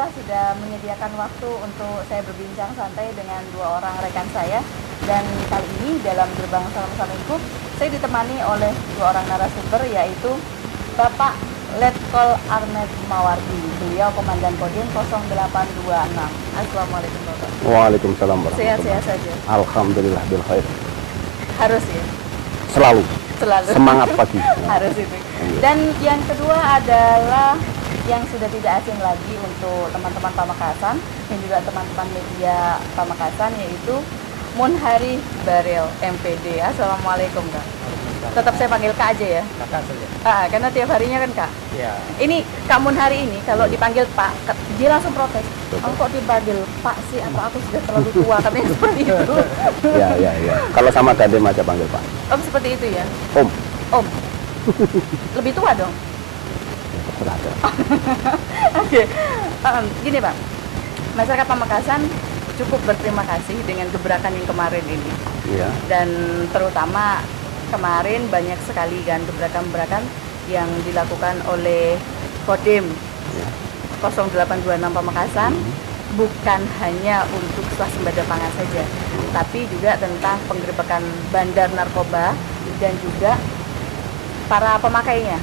Narkoba sudah menyediakan waktu untuk saya berbincang santai dengan dua orang rekan saya. Dan kali ini dalam Gerbang Salam-Salimku, saya ditemani oleh dua orang narasumber, yaitu Bapak Letkol Arnet Mawardi. Beliau Komandan Kodim 0826. Assalamualaikum Bapak. Waalaikumsalam warahmatullahi wabarakatuh. Sehat-sehat saja. Alhamdulillah bil khair. Harus ya? Selalu. Semangat pagi. Harus itu. Dan yang kedua adalah yang sudah tidak asing lagi untuk teman-teman Pamekasan dan juga teman-teman media Pamekasan, yaitu Munhari Barel MPD. Assalamualaikum Kak. Tetap saya panggil Kak aja ya? Kakak saja. Karena tiap harinya kan Kak. Ya. Ini Kak Munhari ini kalau dipanggil Pak, dia langsung protes. Oh, kok dipanggil Pak sih? Apa aku sudah terlalu tua? Katanya seperti itu. Ya. Kalau sama Dadem aja panggil Pak. Om seperti itu ya? Om. Om. Lebih tua dong? Berada. Oke. Gini Pak, masyarakat Pamekasan cukup berterima kasih dengan gebrakan yang kemarin ini. Iya. Dan terutama kemarin banyak sekali kan gebrakan-gebrakan yang dilakukan oleh Kodim 0826 Pamekasan, bukan hanya untuk swasembada pangan saja, tapi juga tentang penggerbekan bandar narkoba dan juga para pemakainya.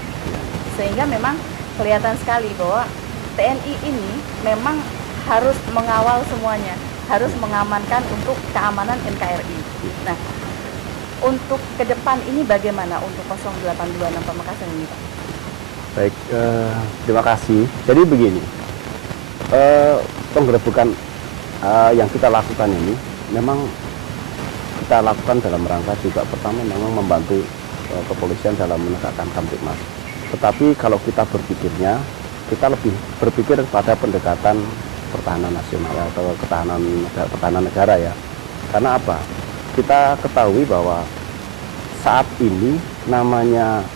Sehingga memang kelihatan sekali bahwa TNI ini memang harus mengawal semuanya, harus mengamankan untuk keamanan NKRI. Nah, untuk ke depan ini bagaimana untuk 0826 Pamekasan ini Pak? Baik, terima kasih. Jadi begini, penggerebekan yang kita lakukan ini memang kita lakukan dalam rangka juga pertama memang membantu kepolisian dalam menegakkan Kamtipmas. Tetapi kalau kita berpikirnya, kita lebih berpikir pada pendekatan pertahanan nasional atau pertahanan negara ya. Karena apa? Kita ketahui bahwa saat ini namanya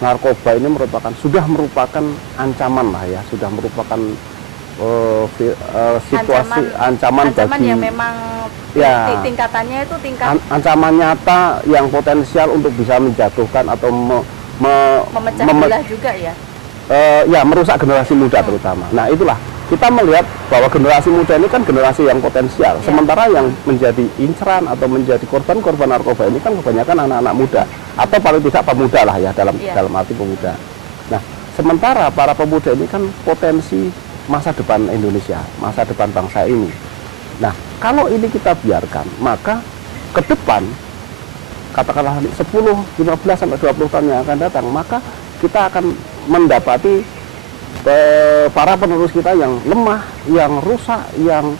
narkoba ini sudah merupakan ancaman lah ya, sudah merupakan situasi ancaman bagi yang memang ya, tingkatannya itu tingkat ancaman nyata yang potensial untuk bisa menjatuhkan atau memecah belah juga ya. Ya, merusak generasi muda terutama. Nah, itulah kita melihat bahwa generasi muda ini kan generasi yang potensial. Sementara yang menjadi inceran atau menjadi korban-korban narkoba ini kan kebanyakan anak-anak muda atau paling tidak pemuda lah ya, dalam arti pemuda. Nah, sementara para pemuda ini kan potensi masa depan Indonesia, masa depan bangsa ini. Nah, kalau ini kita biarkan, maka ke depan katakanlah 10, 15 sampai 20 tahun yang akan datang, maka kita akan mendapati para penerus kita yang lemah, yang rusak, yang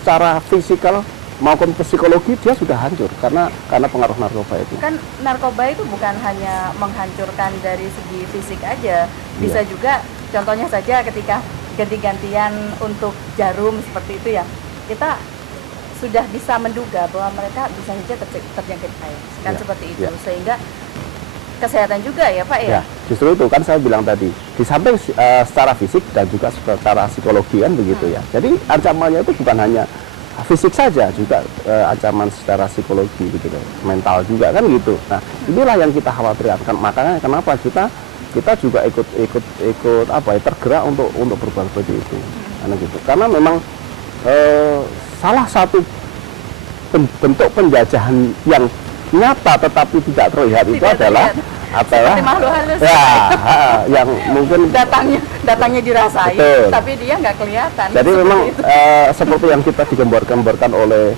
secara fisikal maupun psikologi dia sudah hancur karena pengaruh narkoba itu. Kan narkoba itu bukan hanya menghancurkan dari segi fisik aja, bisa juga contohnya saja ketika ganti-gantian untuk jarum seperti itu ya, kita sudah bisa menduga bahwa mereka bisa saja terjangkit virus kan seperti itu, sehingga kesehatan juga ya Pak ya? Justru itu kan saya bilang tadi, di samping secara fisik dan juga secara psikologi kan begitu ya. Jadi ancamannya itu bukan hanya fisik saja, juga ancaman secara psikologi gitu, mental juga kan gitu. Nah, inilah yang kita khawatirkan. Makanya kenapa kita juga ikut tergerak untuk berbuat seperti itu. Karena gitu. Karena memang salah satu bentuk penjajahan yang nyata tetapi tidak terlihat itu adalah makhluk halus yang mungkin datangnya dirasain. Betul. Tapi dia nggak kelihatan. Jadi memang seperti yang kita digambarkan oleh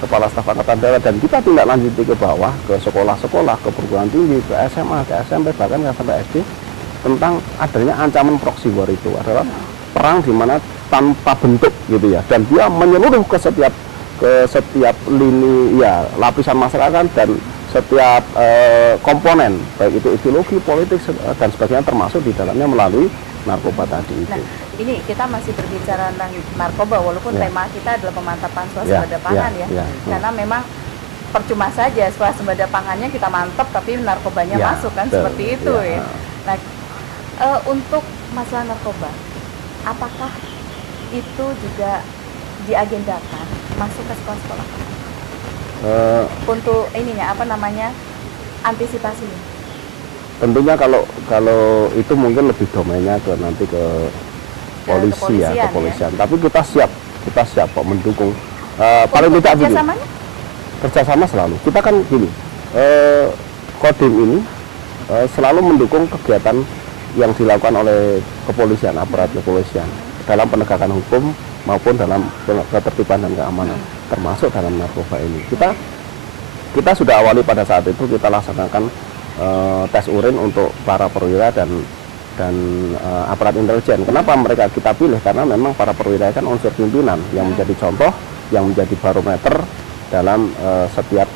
Kepala Staf Angkatan Darat, dan kita tindak lanjuti ke bawah, ke sekolah-sekolah, ke perguruan tinggi, ke SMA, ke SMP, bahkan sampai SD, tentang adanya ancaman proxy war. Itu adalah perang di mana tanpa bentuk gitu ya, dan dia menyeluruh ke setiap lini ya, lapisan masyarakat dan setiap komponen, baik itu ideologi, politik dan sebagainya, termasuk di dalamnya melalui narkoba tadi itu. Nah, ini kita masih berbicara tentang narkoba walaupun tema kita adalah pemantapan swasembada pangan karena memang percuma saja swasembada pangannya kita mantap tapi narkobanya masuk kan, seperti itu ya. Nah, untuk masalah narkoba, apakah itu juga diagendakan masuk ke sekolah-sekolah untuk ininya antisipasinya? Tentunya kalau itu mungkin lebih domainnya nanti ke polisi ya, kepolisian. Tapi kita siap kok mendukung. Paling Untuk tidak begini, kerjasamanya? kerjasama selalu. Kita kan gini, Kodim ini selalu mendukung kegiatan yang dilakukan oleh kepolisian, aparat kepolisian dalam penegakan hukum maupun dalam ketertiban dan keamanan, termasuk dalam narkoba ini. Kita sudah awali pada saat itu kita laksanakan tes urin untuk para perwira dan aparat intelijen. Kenapa mereka kita pilih? Karena memang para perwira kan unsur pimpinan yang menjadi contoh, yang menjadi barometer dalam setiap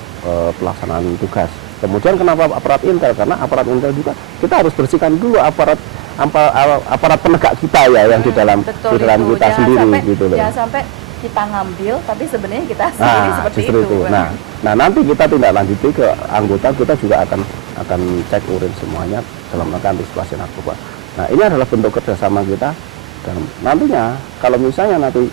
pelaksanaan tugas. Kemudian kenapa aparat intel? Karena aparat intel juga kita harus bersihkan dulu aparat penegak kita ya yang di dalam kita sendiri gitu loh. Jangan sampai kita ngambil tapi sebenarnya kita sendiri seperti itu. Nah, nanti kita tindak lanjuti ke anggota, kita juga akan cek urin semuanya dalam rangka antisipasi narkoba. Nah, ini adalah bentuk kerjasama kita dan nantinya kalau misalnya nanti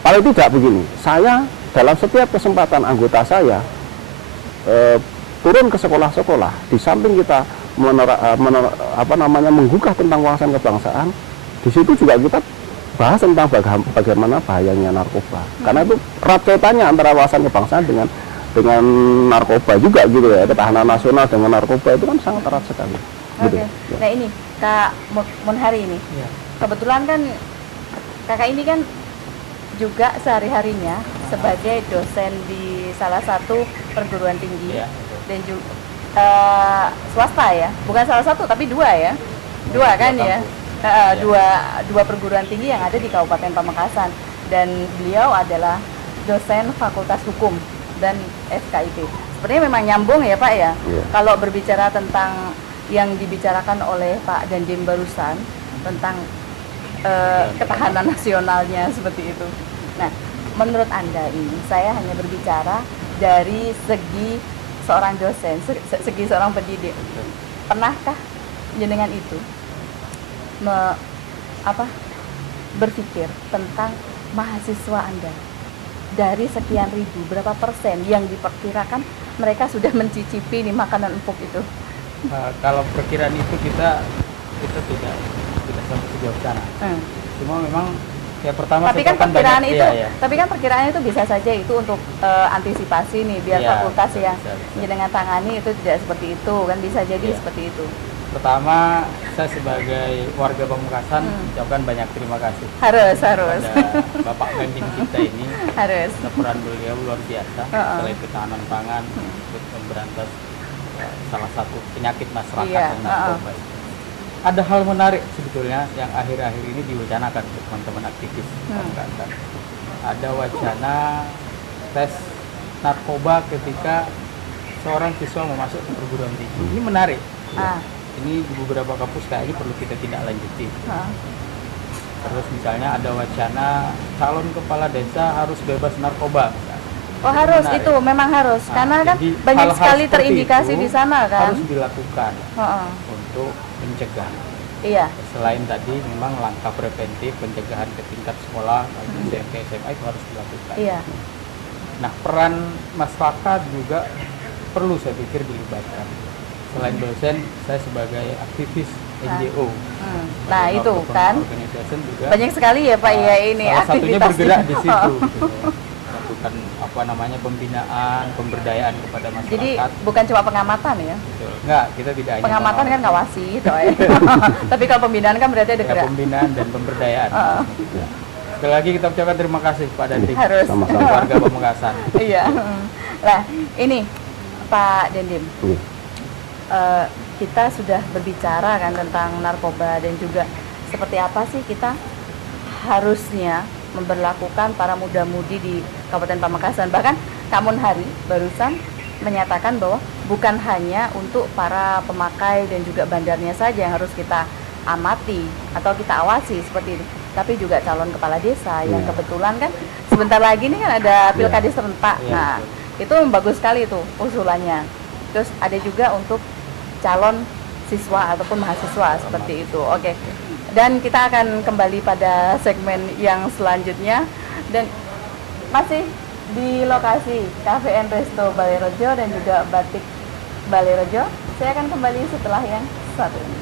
paling tidak begini, saya dalam setiap kesempatan anggota saya turun ke sekolah-sekolah, di samping kita menggugah tentang wawasan kebangsaan, di situ juga kita bahas tentang bagaimana bahayanya narkoba. Karena itu erat kaitannya antara wawasan kebangsaan dengan narkoba juga gitu ya. Ketahanan nasional dengan narkoba itu kan sangat erat sekali. Gitu. Nah ini Kak Munhari ini, kebetulan kan kakak ini kan juga sehari-harinya sebagai dosen di salah satu perguruan tinggi dan juga swasta ya, bukan salah satu tapi dua ya, dua kan ya, dua perguruan tinggi yang ada di Kabupaten Pamekasan, dan beliau adalah dosen Fakultas Hukum dan FKIP. Sebenarnya memang nyambung ya Pak ya. Kalau berbicara tentang yang dibicarakan oleh Pak Dandim barusan tentang ketahanan nasionalnya seperti itu. Nah, menurut Anda ini, saya hanya berbicara dari segi seorang dosen, segi seorang pendidik. Pernahkah jenengan itu berpikir tentang mahasiswa Anda dari sekian ribu, berapa persen yang diperkirakan mereka sudah mencicipi nih makanan empuk itu? Kalau perkiraan itu kita tidak sampai sejauh sana. Cuma memang ya pertama tapi kan perkiraan banyak, itu tapi kan perkiraan itu bisa saja itu untuk antisipasi nih biar fakultas yang jenengan tangani itu tidak seperti itu kan, bisa jadi seperti itu. Pertama, saya sebagai warga Pamekasan ucapkan banyak terima kasih harus pada Bapak Mendim kita ini. Harus Peran beliau luar biasa selain ketahanan pangan untuk memberantas salah satu penyakit masyarakat yang narkoba. Ada hal menarik sebetulnya yang akhir-akhir ini diwacanakan untuk teman-teman aktivis Pamekasan. Ada wacana tes narkoba ketika seorang siswa mau masuk ke perguruan tinggi. Ini menarik. Ini di beberapa kampus kayaknya perlu kita tindak lanjuti. Terus misalnya ada wacana calon kepala desa harus bebas narkoba. Oh harus, menarik. Itu memang harus, karena kan banyak sekali terindikasi di sana kan. Harus dilakukan untuk mencegah. Iya. Selain tadi memang langkah preventif pencegahan ke tingkat sekolah, SMP, SMA itu harus dilakukan. Iya. Nah, peran masyarakat juga perlu saya pikir dilibatkan. Selain dosen, saya sebagai aktivis NGO. Nah itu kan juga banyak sekali ya Pak ya ini salah satunya bergerak di situ. Lakukan pembinaan, pemberdayaan kepada masyarakat. Jadi bukan cuma pengamatan ya? Betul. Enggak, kita tidak hanya pengamatan kan ngawasi, tapi kalau pembinaan kan berarti ada gerak. Pembinaan dan pemberdayaan. Sekali lagi kita ucapkan terima kasih Pak Dandim. Harus. Sama-sama warga Pamekasan. Iya. Lah ini Pak Dandim, kita sudah berbicara kan tentang narkoba dan juga seperti apa sih kita harusnya memberlakukan para muda-mudi di Kabupaten Pamekasan. Bahkan Kak Munhari barusan menyatakan bahwa bukan hanya untuk para pemakai dan juga bandarnya saja yang harus kita amati atau kita awasi seperti itu, tapi juga calon kepala desa yang kebetulan kan sebentar lagi nih kan ada pilkada serentak. Nah itu bagus sekali itu usulannya. Terus ada juga untuk calon siswa ataupun mahasiswa seperti itu. Oke. Dan kita akan kembali pada segmen yang selanjutnya dan masih di lokasi Cafe and Resto Balai Rejo dan juga Batik Balai Rejo. Saya akan kembali setelah yang satu ini.